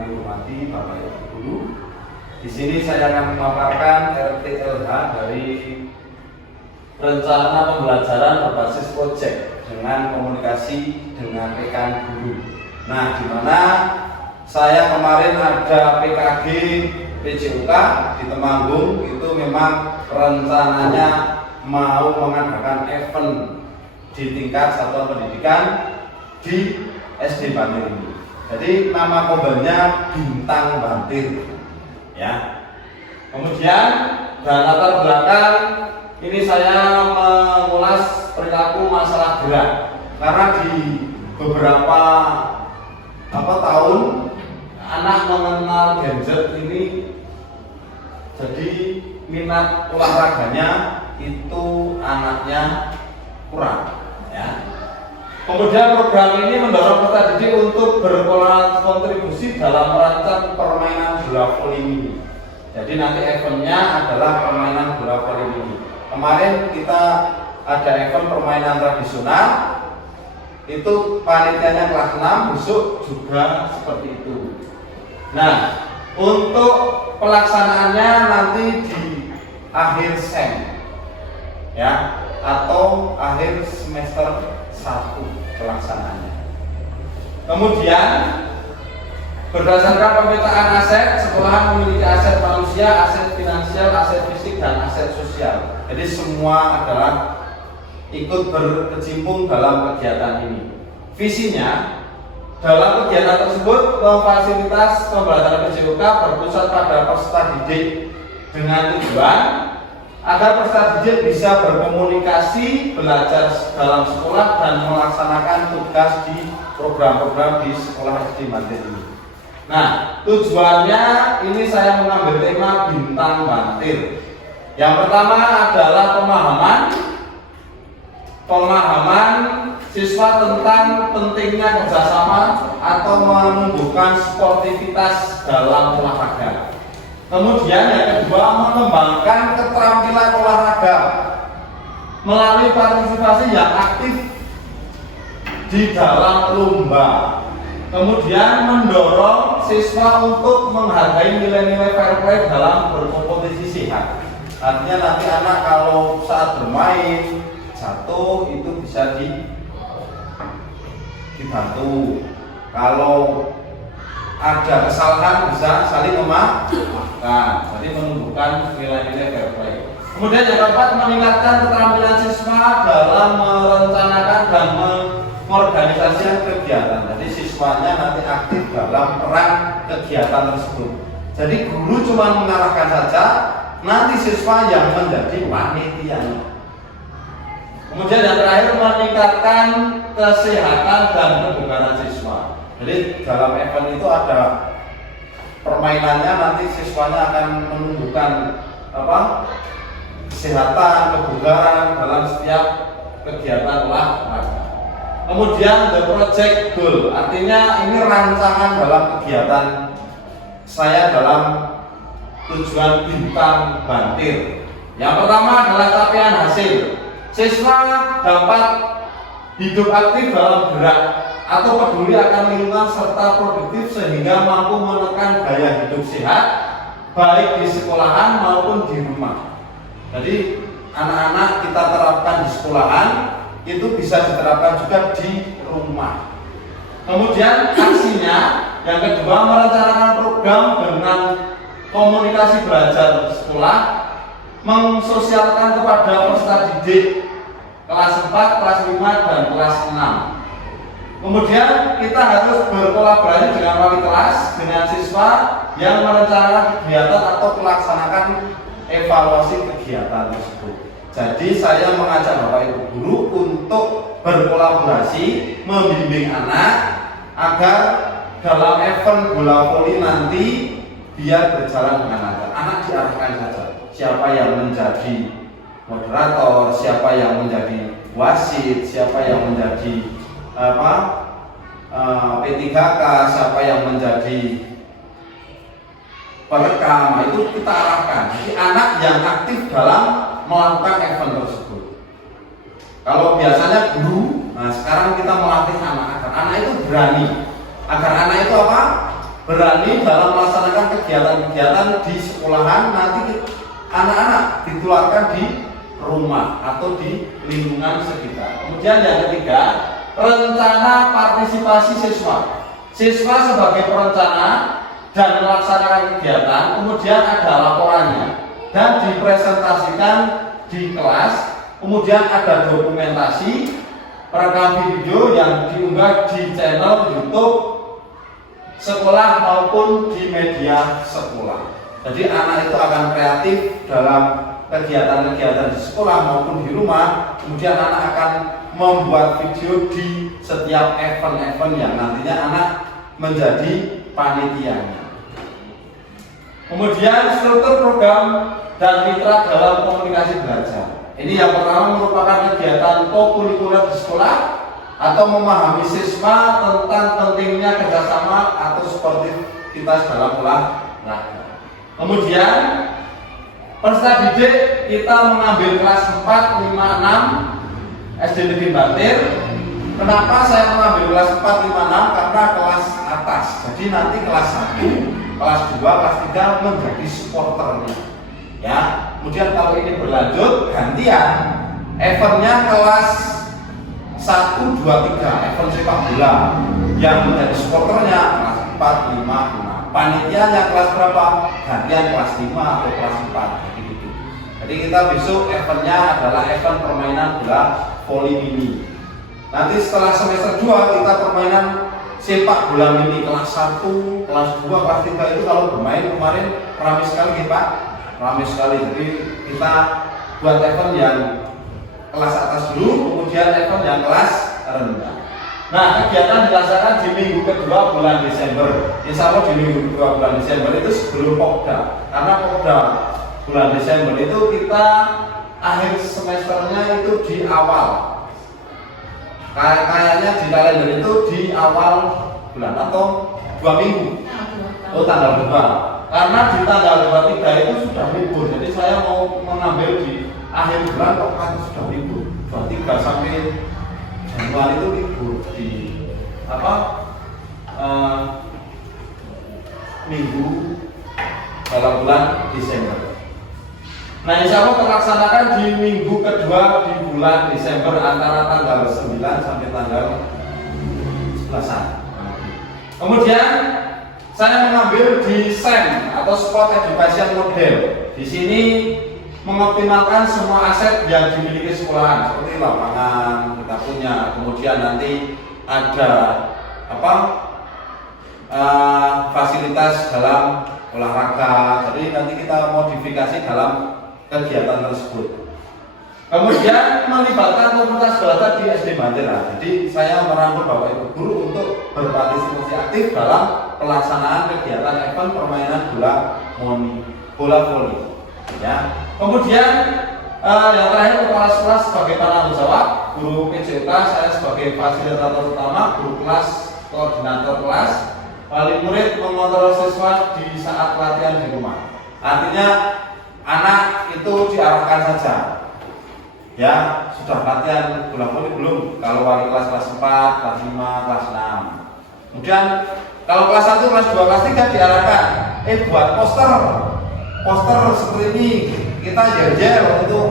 kami hormati Bapak Ibu Guru. Di sini saya akan memaparkan RTLH dari rencana pembelajaran berbasis proyek dengan komunikasi dengan rekan guru. Nah, di mana saya kemarin ada PKG PJUK di Temanggung, itu memang rencananya mau mengadakan event di tingkat satuan pendidikan di SD Bantir ini. Jadi nama korbannya Bintang Bantir, ya. Kemudian dan latar belakang ini saya mengulas perilaku masalah gerak, karena di beberapa tahun anak mengenal gadget ini, jadi minat olahraganya itu anaknya kurang, ya. Kemudian program ini mendorong peserta didik untuk berkontribusi dalam merancang permainan bola voli mini. Jadi nanti eventnya adalah permainan bola voli mini. Kemarin kita ada event permainan tradisional, itu panitianya kelas 6, besok juga seperti itu. Nah, untuk pelaksanaannya nanti di akhir SEM, ya, atau akhir semester 1 pelaksanaannya. Kemudian berdasarkan pemetaan aset, sekolah memiliki aset manusia, aset finansial, aset fisik, dan aset sosial. Jadi semua adalah ikut berkecimpung dalam kegiatan ini. Visinya, dalam kegiatan tersebut memfasilitas pembelajaran PJUK berpusat pada peserta didik dengan tujuan agar peserta didik bisa berkomunikasi, belajar dalam sekolah, dan melaksanakan tugas di program-program di sekolah SD Bantir ini. Nah, tujuannya ini saya mengambil tema Bintang Bantir. Yang pertama adalah pemahaman siswa tentang pentingnya kerjasama atau menumbuhkan sportivitas dalam olahraga. Kemudian yang kedua, mengembangkan keterampilan olahraga melalui partisipasi yang aktif di dalam lomba. Kemudian mendorong siswa untuk menghargai nilai-nilai fair play dalam berkompetisi sehat. Artinya nanti anak kalau saat bermain jatuh itu bisa dibantu. Kalau ada kesalahan bisa saling memaafkan. Jadi menumbuhkan nilai-nilai fair play. Kemudian yang keempat, meningkatkan keterampilan siswa dalam merencanakan dan mengorganisasikan kegiatan. Jadi siswanya nanti aktif dalam peran kegiatan tersebut. Jadi guru cuma mengarahkan saja, nanti siswa yang menjadi panitianya. Kemudian yang terakhir, meningkatkan kesehatan dan kebugaran siswa. Jadi dalam event itu ada permainannya, nanti siswanya akan menumbuhkan kesehatan, kebugaran dalam setiap kegiatan olahraga. Kemudian the project goal, artinya ini rancangan dalam kegiatan saya dalam tujuan Bintang Bantir. Yang pertama adalah capaian hasil. Siswa dapat hidup aktif dalam gerak atau peduli akan lingkungan serta produktif sehingga mampu menekan gaya hidup sehat baik di sekolahan maupun di rumah. Jadi anak-anak kita terapkan di sekolahan, itu bisa diterapkan juga di rumah. Kemudian aksinya yang kedua, merencanakan program dengan komunikasi belajar sekolah, mensosialkan kepada peserta didik kelas 4, kelas 5, dan kelas 6. Kemudian kita harus berkolaborasi dengan wali kelas, dengan siswa yang merencanakan kegiatan atau melaksanakan evaluasi kegiatan tersebut. Jadi saya mengajak Bapak Ibu Guru untuk berkolaborasi, membimbing anak agar dalam event bola voli nanti biar berjalan dengan lancar. Anak diarahkan saja siapa yang menjadi moderator, siapa yang menjadi wasit, siapa yang menjadi P3K, siapa yang menjadi perekam, itu kita arahkan. Jadi anak yang aktif dalam melakukan event tersebut. Kalau biasanya guru, nah sekarang kita melatih anak agar anak itu berani, agar anak itu berani dalam melaksanakan kegiatan-kegiatan di sekolahan, nanti anak-anak ditularkan di rumah atau di lingkungan sekitar. Kemudian yang ketiga, rencana partisipasi siswa. Siswa sebagai perencana dan melaksanakan kegiatan, kemudian ada laporannya dan dipresentasikan di kelas, kemudian ada dokumentasi, perekam video yang diunggah di channel YouTube sekolah maupun di media sekolah. Jadi anak itu akan kreatif dalam kegiatan-kegiatan di sekolah maupun di rumah. Kemudian anak akan membuat video di setiap event-event yang nantinya anak menjadi panitianya. Kemudian struktur program dan mitra dalam komunikasi belajar. Ini yang pertama merupakan kegiatan kokurikuler di sekolah atau memahami siswa tentang pentingnya kerjasama atau sportivitas dalam olahraga. Kemudian peserta didik kita mengambil kelas 4, 5, 6 SD Negeri Bantir. Kenapa saya mengambil kelas 4, 5, 6? Karena kelas atas. Jadi nanti kelas 1, kelas 2, kelas 3 menjadi supporternya. Ya. Kemudian kalau ini berlanjut gantian, eventnya kelas 1, 2, 3 event sepak bola yang menjadi supporternya kelas 4, 5, 6. Panitianya kelas berapa? Gantian kelas 5 atau kelas 4 gitu. Jadi kita besok eventnya adalah event permainan bola voli mini. Nanti setelah semester 2 kita permainan sepak bola mini kelas 1, kelas 2, kelas 3 itu kalau bermain kemarin ramai sekali Pak. Ramai sekali. Jadi kita buat event yang kelas atas dulu, kemudian event yang kelas rendah. Nah, kegiatan dilaksanakan di minggu kedua bulan Desember. Insya Allah di minggu kedua bulan Desember itu sebelum Pokda. Karena Pokda bulan Desember itu kita akhir semesternya itu di awal. Kayaknya di kalender itu di awal bulan atau 2 minggu. Oh, tanggal 2. Karena di tanggal 23 itu sudah libur. Jadi saya mau mengambil di akhir bulan kok kan sudah libur. 23 sampai Januari itu libur di minggu dalam bulan Desember. Nah, insya Allah terlaksanakan di minggu kedua di bulan Desember antara tanggal 9 sampai tanggal 11. Kemudian saya mengambil di SEM atau Sport Education Model. Di sini mengoptimalkan semua aset yang dimiliki sekolahan seperti lapangan kita punya, kemudian nanti ada fasilitas dalam olahraga. Jadi nanti kita modifikasi dalam kegiatan tersebut. Kemudian melibatkan komunitas belajar di SD Bantir. Jadi saya merangkul Bapak Ibu guru untuk berpartisipasi aktif dalam pelaksanaan kegiatan event permainan bola voli. Ya. Kemudian yang terakhir kepala sekolah sebagai penanggung jawab, guru PJK saya sebagai fasilitator utama, guru kelas koordinator kelas, wali murid mengontrol siswa di saat latihan di rumah. Artinya anak itu diarahkan saja. Ya, sudah latihan bola voli belum? Kalau wali kelas 4, kelas 5, kelas 6. Kemudian kalau kelas 1, kelas 2, kelas 3 diarahkan buat poster seperti ini. Kita jajal untuk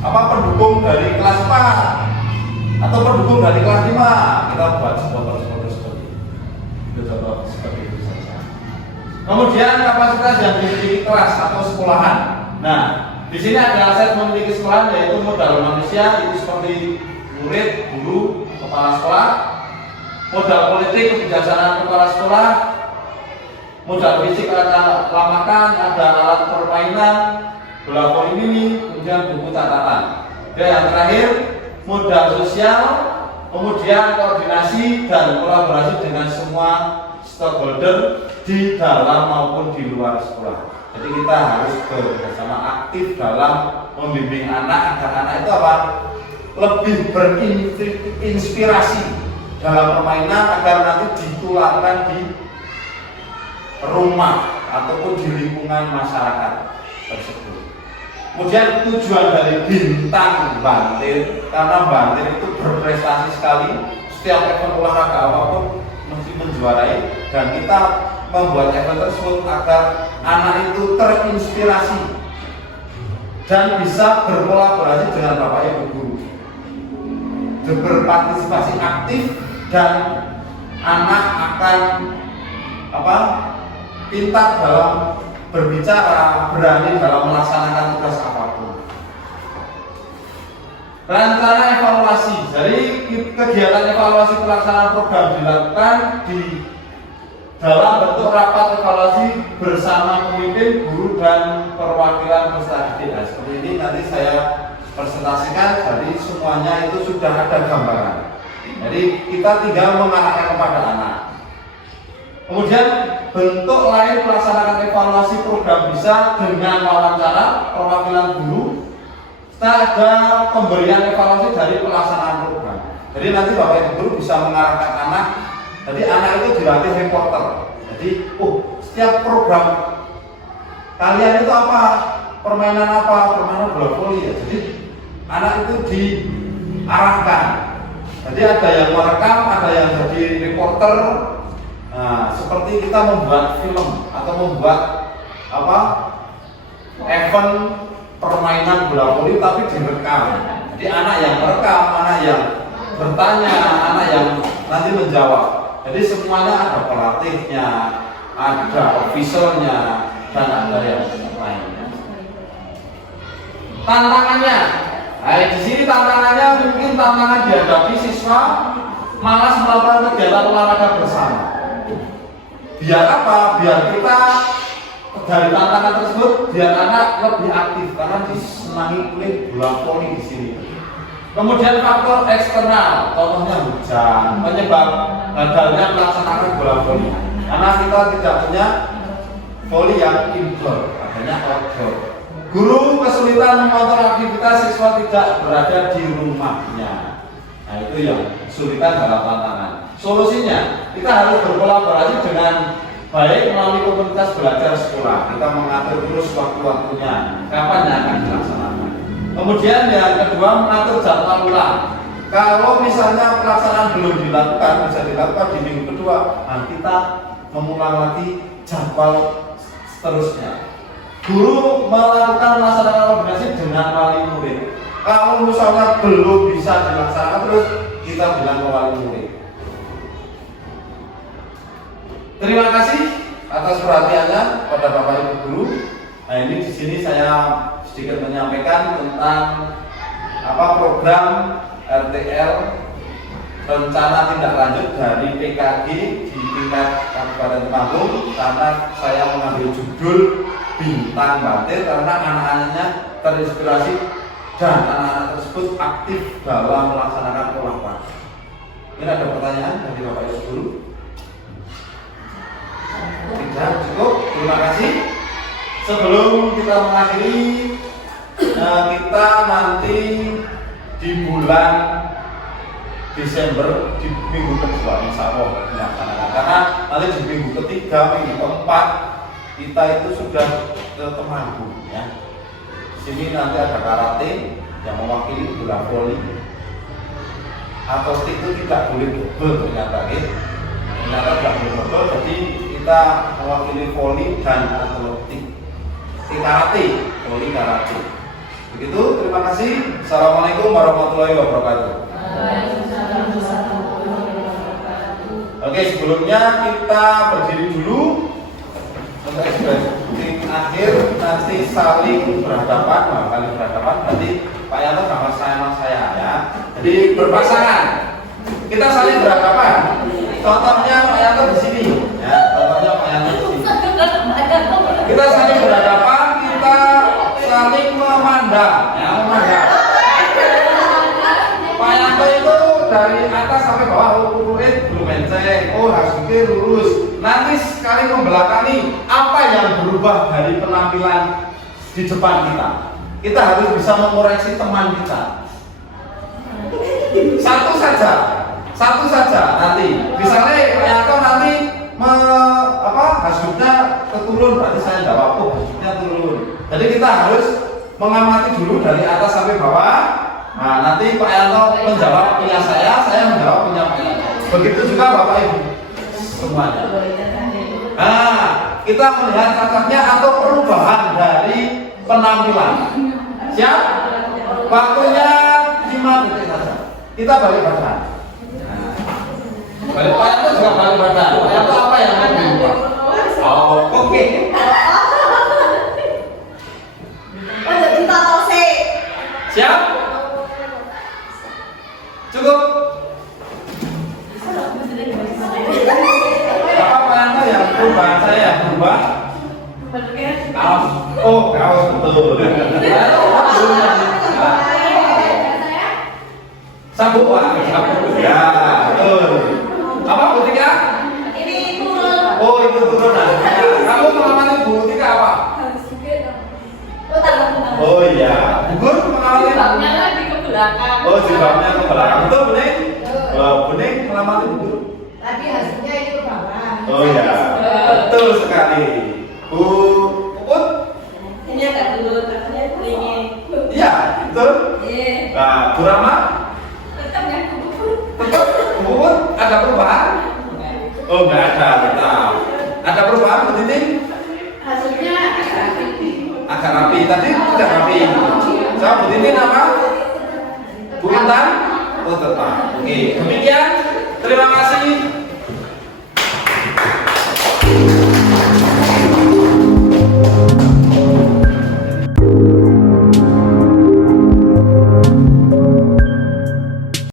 pendukung dari kelas 4 atau pendukung dari kelas 5. Kita buat spotter seperti itu. Contoh seperti itu saja. Kemudian kapasitas yang dimiliki kelas atau sekolahan. Nah, di sini ada aset memiliki sekolahan yaitu modal manusia itu seperti murid, guru, kepala sekolah, modal politik, kebijaksanaan kepala sekolah, modal fisik ada lamakan, ada alat permainan, bola voli mini, kemudian buku catatan. Dan yang terakhir modal sosial, kemudian koordinasi dan kolaborasi dengan semua stakeholder di dalam maupun di luar sekolah. Jadi kita harus bersama aktif dalam membimbing anak agar anak itu lebih berinspirasi dalam permainan agar nanti ditularkan di rumah ataupun di lingkungan masyarakat tersebut. Kemudian tujuan dari Bintang Bantir, karena Bantir itu berprestasi sekali, setiap event olahraga apapun mesti menjuarai, dan kita membuat event tersebut agar anak itu terinspirasi dan bisa berkolaborasi dengan Bapak Ibu guru, berpartisipasi aktif, dan anak akan pintar dalam berbicara, berani dalam melaksanakan tugas apapun. Rencana evaluasi, jadi kegiatan evaluasi pelaksanaan program dilakukan di dalam bentuk rapat evaluasi bersama pemimpin, guru, dan perwakilan peserta didik. Nah, seperti ini nanti saya presentasikan, jadi semuanya itu sudah ada gambaran. Jadi kita tinggal mengarahkan kepada anak. Kemudian bentuk lain pelaksanaan evaluasi program bisa dengan wawancara perwakilan guru. Ada pemberian evaluasi dari pelaksanaan program. Jadi nanti Bapak Ibu guru bisa mengarahkan anak. Jadi anak itu dilatih reporter. Jadi, setiap program kalian itu apa? Permainan apa? Permainan bola voli ya. Jadi anak itu diarahkan. Jadi ada yang merekam, ada yang jadi reporter. Nah, seperti kita membuat film atau membuat event permainan bola voli tapi direkam. Jadi anak yang merekam, anak yang bertanya, anak yang nanti menjawab. Jadi semuanya ada pelatihnya, ada officernya, dan ada yang lainnya. Tantangannya, di sini tantangannya mungkin tantangan dihadapi siswa malas melakukan kegiatan olahraga bersama. Biar apa? Biar kita dari tantangan tersebut biar anak lebih aktif karena disenangi oleh bola voli di sini. Kemudian faktor eksternal, contohnya hujan, penyebab gagalnya melaksanakan bola voli. Karena kita tidak punya voli yang indoor, adanya outdoor. Guru kesulitan memonitor aktivitas siswa tidak berada di rumahnya. Nah itu yang kesulitan dalam tantangan. Solusinya kita harus berkolaborasi dengan baik melalui komunitas belajar sekolah. Kita mengatur terus waktu-waktunya, kapan yang akan dilaksanakan. Kemudian yang kedua mengatur jadwal ulang. Kalau misalnya pelaksanaan belum dilakukan, bisa dilakukan di minggu kedua. Nah, kita mengulang lagi jadwal seterusnya. Guru melakukan melaksanakan koordinasi dengan wali murid. Kalau misalnya belum bisa dilaksanakan terus, kita bilang ke wali murid. Terima kasih atas perhatiannya pada Bapak Ibu guru. Nah ini di sini saya sedikit menyampaikan tentang program RTL rencana tindak lanjut dari PKG di tingkat Kabupaten Temanggung, karena saya mengambil judul Bintang Batir karena anak-anaknya terinspirasi dan anak-anak tersebut aktif dalam melaksanakan olahraga. Ini ada pertanyaan dari Bapak Ibu guru? Tidak, cukup. Terima kasih. Sebelum kita mengakhiri, kita nanti di bulan Desember di minggu kedua insya Allah dilaksanakan. Karena nanti di minggu ketiga, minggu keempat kita itu sudah ke Temanggung ya. Di sini nanti ada karate yang mewakili bola voli. Atletik itu tidak boleh double ternyata tidak boleh double. Jadi kita mewakili voli dan atletik. Karate, voli karate. Begitu, terima kasih. Assalamualaikum warahmatullahi wabarakatuh. Oke, sebelumnya kita berdiri dulu untuk ekspresi akhir, nanti saling berhadapan, nanti Pak Yanto sama saya ya. Jadi berpasangan, kita saling berhadapan. Contohnya Pak Yanto di sini, ya. Contohnya Pak Yanto di sini. Kita saling berhadapan, kita saling memandang, ya, memandang. Pak Yanto itu dari atas sampai bawah, murid belum menceng, harus pikir lurus. Nanti sekali membelakangi apa yang berubah dari penampilan di depan kita. Kita harus bisa mengoreksi teman kita. Satu saja nanti. Misalnya Pak Yanto nanti hasutnya keturun, berarti saya jawab hasutnya turun. Jadi kita harus mengamati dulu dari atas sampai bawah. Nah, nanti Pak Yanto menjawab punya saya menjawab punya Pak Yanto. Begitu juga Bapak Ibu semuanya. Nah, kita melihat cacatnya atau perubahan dari penampilan. Siap? Waktunya 5 detik saja. Kita balik badan. Balik badan itu juga balik badan. Itu apa yang mau diubah? Oh, oke. Siap? Cukup? Apa anda yang perubahan saya yang berubah? Kaos. Oh, kaos betul. Sabuk wah, sabuk. Ya, betul. Apa Bu Tika? Ini turun. Oh, itu turunan. Kamu mengalami Bu Tika apa? Oh iya. Gugur mengalami Jilbabnya lagi ke belakang. Oh, jilbabnya ke belakang. Betul, Bening? Bening mengalami gugur. Tadi hasilnya itu ke bawah. Oh iya. Betul sekali. Bu Puput? Ini agak dulu, katanya ini. Iya, betul. Iya. Nah, Bu Rama? Tetap ya, kubu. Tetap. Bu Puput? Ada perubahan? Oh, nggak ada, tetap. Ada perubahan, Bu Titin? Hasilnya Agak rapi. Tadi tidak rapi. Saya Bu Titin apa? Bu Intan? Oh, tetap. Oke, demikian